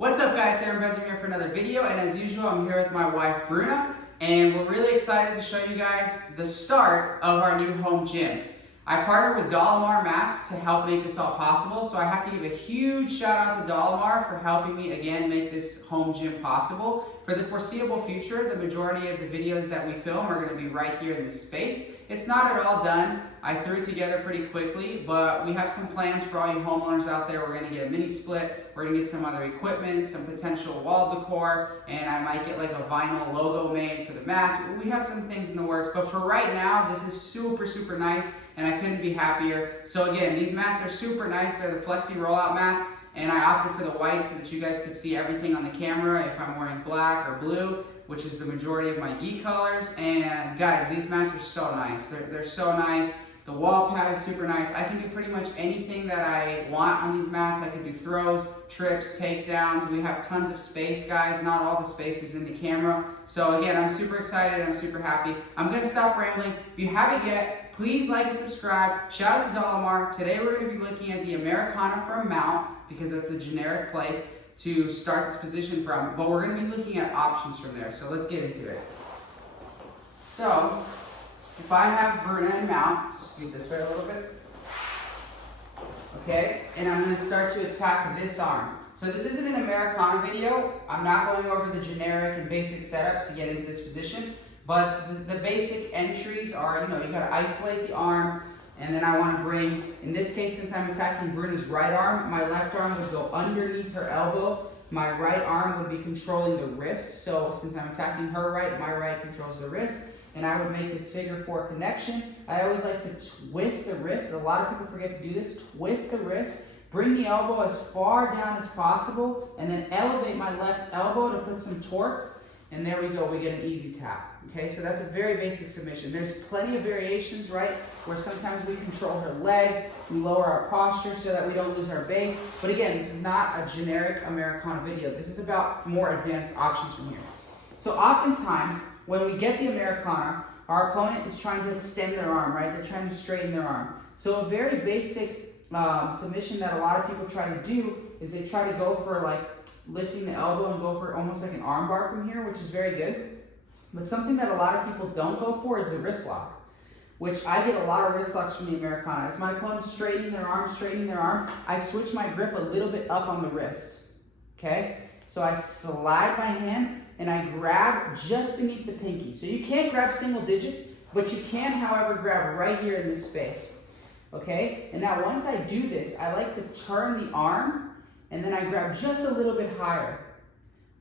What's up guys, Sarah Benson here for another video, and as usual I'm here with my wife Bruna, and we're really excited to show you guys the start of our new home gym. I partnered with Dolomar Mats to help make this all possible, so I have to give a huge shout out to Dolomar for helping me again make this home gym possible. For the foreseeable future, the majority of the videos that we film are going to be right here in this space. It's not at all done. I threw it together pretty quickly, but we have some plans for all you homeowners out there. We're going to get a mini split, we're going to get some other equipment, some potential wall decor, and I might get like a vinyl logo made for the mats. We have some things in the works, but for right now, this is super nice, and I couldn't be happier. So again, these mats are super nice. They're the flexi rollout mats, and I opted for the white so that you guys could see everything on the camera if I'm wearing black or blue, which is the majority of my gi colors. And guys, these mats are so nice. They're so nice. The wall pad is super nice. I can do pretty much anything that I want on these mats. I can do throws, trips, takedowns. We have tons of space, guys. Not all the space is in the camera. So again, I'm super excited. I'm super happy. I'm going to stop rambling. If you haven't yet, please like and subscribe. Shout out to Dolomar. Today we're going to be looking at the Americana for a mount because that's the generic place to start this position from. But we're going to be looking at options from there. So let's get into it. So if I have Bruna and mount, let's scoot this way a little bit. Okay, and I'm going to start to attack this arm. So this isn't an Americana video. I'm not going over the generic and basic setups to get into this position, but the basic entries are, you got to isolate the arm, and then I want to bring, in this case, since I'm attacking Bruna's right arm, my left arm would go underneath her elbow. My right arm would be controlling the wrist. So since I'm attacking her right, my right controls the wrist. And I would make this figure 4 connection. I always like to twist the wrist. A lot of people forget to do this. Twist the wrist. Bring the elbow as far down as possible. And then elevate my left elbow to put some torque. And there we go. We get an easy tap. Okay, so that's a very basic submission. There's plenty of variations, right? Where sometimes we control her leg. We lower our posture so that we don't lose our base. But again, this is not a generic Americana video. This is about more advanced options from here. So oftentimes, when we get the Americana, our opponent is trying to extend their arm, right? They're trying to straighten their arm. So a very basic submission that a lot of people try to do is they try to go for like lifting the elbow and go for almost like an arm bar from here, which is very good. But something that a lot of people don't go for is the wrist lock, which I get a lot of wrist locks from the Americana. As my opponent straightening their arm, I switch my grip a little bit up on the wrist, okay? So I slide my hand and I grab just beneath the pinky. So you can't grab single digits, but you can, however, grab right here in this space, okay? And now once I do this, I like to turn the arm and then I grab just a little bit higher,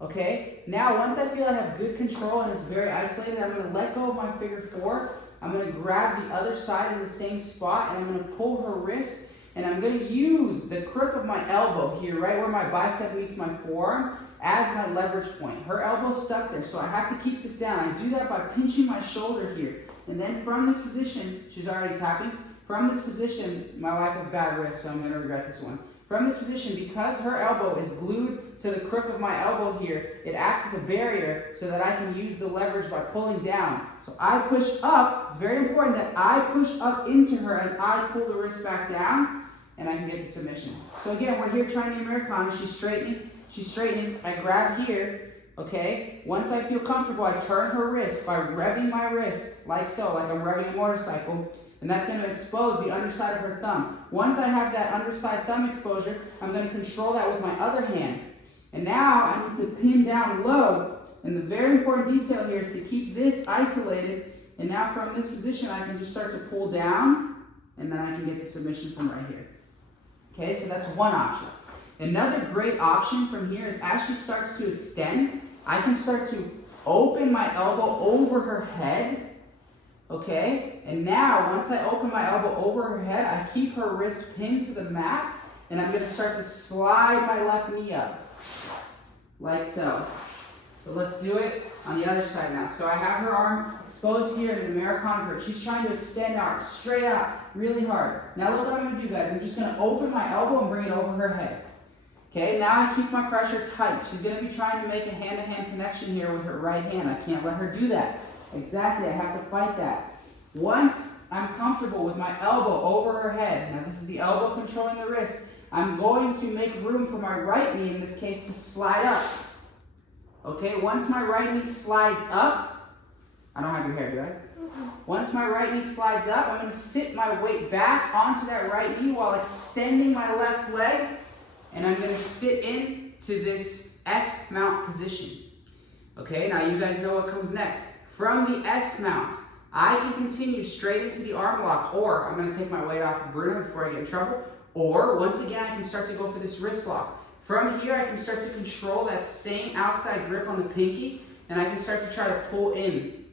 okay? Now once I feel I have good control and it's very isolated, I'm gonna let go of my figure 4. I'm gonna grab the other side in the same spot and I'm gonna pull her wrist, and I'm gonna use the crook of my elbow here, right where my bicep meets my forearm, as my leverage point. Her elbow's stuck there, so I have to keep this down. I do that by pinching my shoulder here. And then from this position, she's already tapping. From this position, my wife has bad wrist, so I'm gonna regret this one. From this position, because her elbow is glued to the crook of my elbow here, it acts as a barrier so that I can use the leverage by pulling down. So I push up. It's very important that I push up into her and I pull the wrist back down, and I can get the submission. So again, we're here trying the Americana. She's straightening, I grab here, okay? Once I feel comfortable, I turn her wrist by revving my wrist, like so, like I'm revving a motorcycle, and that's gonna expose the underside of her thumb. Once I have that underside thumb exposure, I'm gonna control that with my other hand. And now I need to pin down low, and the very important detail here is to keep this isolated, and now from this position, I can just start to pull down, and then I can get the submission from right here. Okay, so that's one option. Another great option from here is as she starts to extend, I can start to open my elbow over her head, okay? And now, once I open my elbow over her head, I keep her wrist pinned to the mat, and I'm gonna start to slide my left knee up, like so. So let's do it on the other side now. So I have her arm exposed here in an Americana grip. She's trying to extend arm straight out, really hard. Now look what I'm gonna do, guys. I'm just gonna open my elbow and bring it over her head. Okay, now I keep my pressure tight. She's going to be trying to make a hand-to-hand connection here with her right hand. I can't let her do that. Exactly, I have to fight that. Once I'm comfortable with my elbow over her head, now this is the elbow controlling the wrist, I'm going to make room for my right knee, in this case, to slide up. Okay, once my right knee slides up, I don't have your hair, do I? Once my right knee slides up, I'm going to sit my weight back onto that right knee while extending my left leg, and I'm going to sit into this S mount position. Okay, now you guys know what comes next. From the S mount, I can continue straight into the arm lock, or I'm going to take my weight off of Bruno before I get in trouble, or once again I can start to go for this wrist lock. From here I can start to control that same outside grip on the pinky, and I can start to try to pull in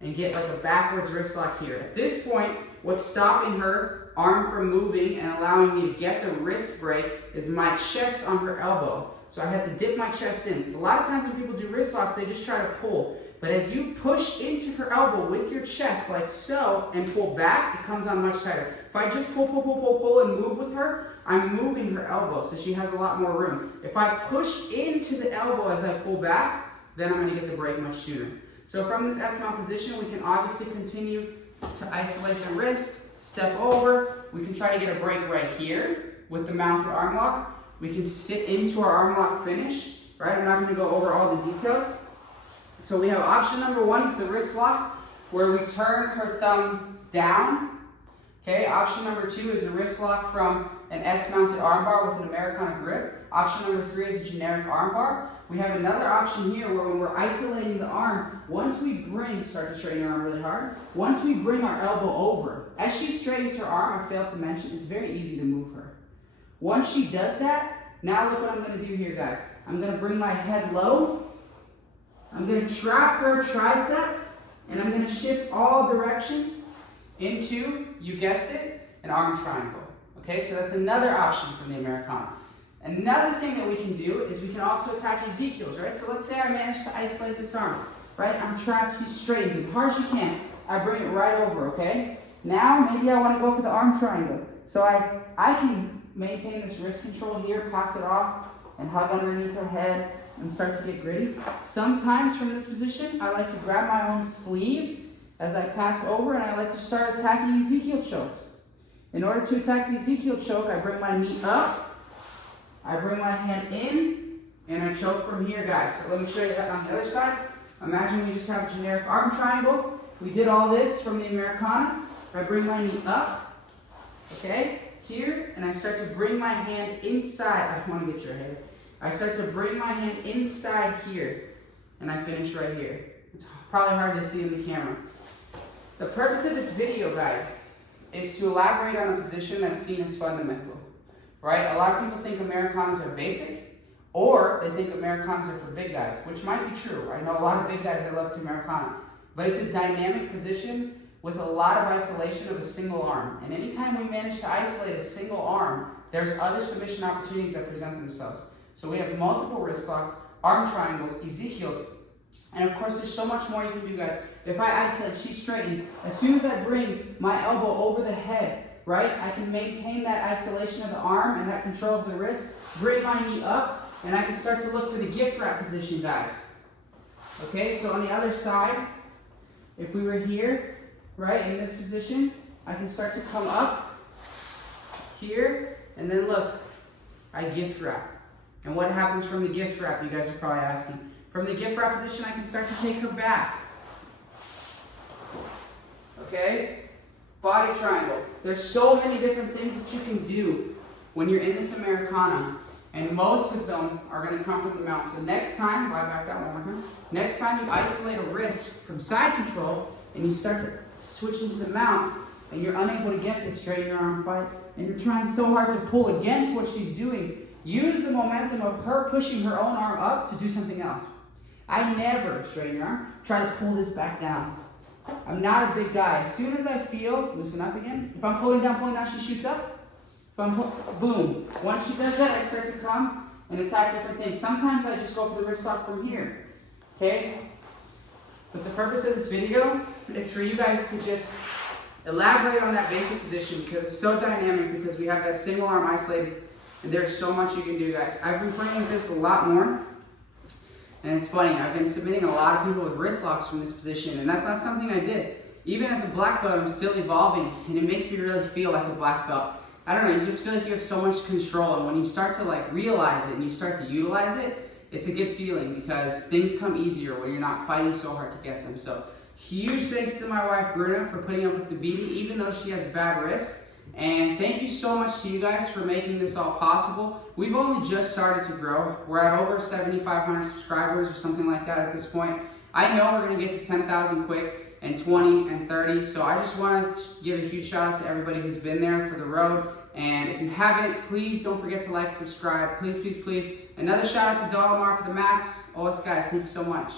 and get like a backwards wrist lock here. At this point, what's stopping her arm from moving and allowing me to get the wrist break is my chest on her elbow. So I had to dip my chest in. A lot of times when people do wrist locks, they just try to pull. But as you push into her elbow with your chest, like so, and pull back, it comes on much tighter. If I just pull, and move with her, I'm moving her elbow, so she has a lot more room. If I push into the elbow as I pull back, then I'm going to get the break much sooner. So from this S mount position, we can obviously continue to isolate the wrist, step over. We can try to get a break right here with the mounted arm lock. We can sit into our arm lock finish, right? I'm not going to go over all the details. So we have option number one, is the wrist lock, where we turn her thumb down. Okay, option number two is a wrist lock from an S-mounted armbar with an Americana grip. Option number three is a generic armbar. We have another option here where when we're isolating the arm, once we start to straighten her arm really hard, once we bring our elbow over, as she straightens her arm, I failed to mention, it's very easy to move her. Once she does that, now look what I'm going to do here, guys. I'm going to bring my head low. I'm going to trap her tricep, and I'm going to shift all direction into, you guessed it, an arm triangle. Okay, so that's another option from the Americana. Another thing that we can do is we can also attack Ezekiel's, right? So let's say I manage to isolate this arm, right? I'm trapped, she straightens as hard as you can. I bring it right over, okay? Now, maybe I want to go for the arm triangle. So I can maintain this wrist control here, pass it off, and hug underneath her head, and start to get gritty. Sometimes from this position, I like to grab my own sleeve as I pass over, and I like to start attacking Ezekiel chokes. In order to attack the Ezekiel choke, I bring my knee up, I bring my hand in, and I choke from here, guys. So let me show you that on the other side. Imagine we just have a generic arm triangle. We did all this from the Americana. I bring my knee up, okay, here, and I start to bring my hand inside. I want to get your head. I start to bring my hand inside here, and I finish right here. It's probably hard to see in the camera. The purpose of this video, guys, is to elaborate on a position that's seen as fundamental, right? A lot of people think Americanas are basic, or they think Americanas are for big guys, which might be true. I know a lot of big guys that love to Americana, but it's a dynamic position with a lot of isolation of a single arm. And anytime we manage to isolate a single arm, there's other submission opportunities that present themselves. So we have multiple wrist locks, arm triangles, Ezekiel's, and of course there's so much more you can do, guys. If I isolate, she straightens. As soon as I bring my elbow over the head, right, I can maintain that isolation of the arm and that control of the wrist, bring my knee up, and I can start to look for the gift wrap position, guys. Okay, so on the other side, if we were here, right, in this position, I can start to come up here, and then look, I gift wrap. And what happens from the gift wrap, you guys are probably asking. From the gift wrap position, I can start to take her back. Okay? Body triangle. There's so many different things that you can do when you're in this Americana, and most of them are going to come from the mount. So next time, lie back down one more time. Next time you isolate a wrist from side control, and you start to switch into the mount, and you're unable to get this straight in your arm fight, and you're trying so hard to pull against what she's doing, use the momentum of her pushing her own arm up to do something else. I never, straighten your arm, try to pull this back down. I'm not a big guy. As soon as I feel, loosen up again. If I'm pulling down, she shoots up. If I'm boom. Once she does that, I start to come and attack different things. Sometimes I just go for the wrist lock from here. Okay? But the purpose of this video is for you guys to just elaborate on that basic position because it's so dynamic, because we have that single arm isolated, and there's so much you can do, guys. I've been playing with this a lot more. And it's funny, I've been submitting a lot of people with wrist locks from this position, and that's not something I did. Even as a black belt, I'm still evolving, and it makes me really feel like a black belt. I don't know, you just feel like you have so much control, and when you start to like realize it and you start to utilize it, it's a good feeling because things come easier when you're not fighting so hard to get them. So huge thanks to my wife Bruna for putting up with the beating, even though she has bad wrists. And thank you so much to you guys for making this all possible. We've only just started to grow. We're at over 7,500 subscribers or something like that at this point. I know we're gonna get to 10,000 quick, and 20 and 30. So I just want to give a huge shout out to everybody who's been there for the road. And if you haven't, please don't forget to like, subscribe. Please, please, please. Another shout out to Dogmar for the mats. Always, guys, thank you so much.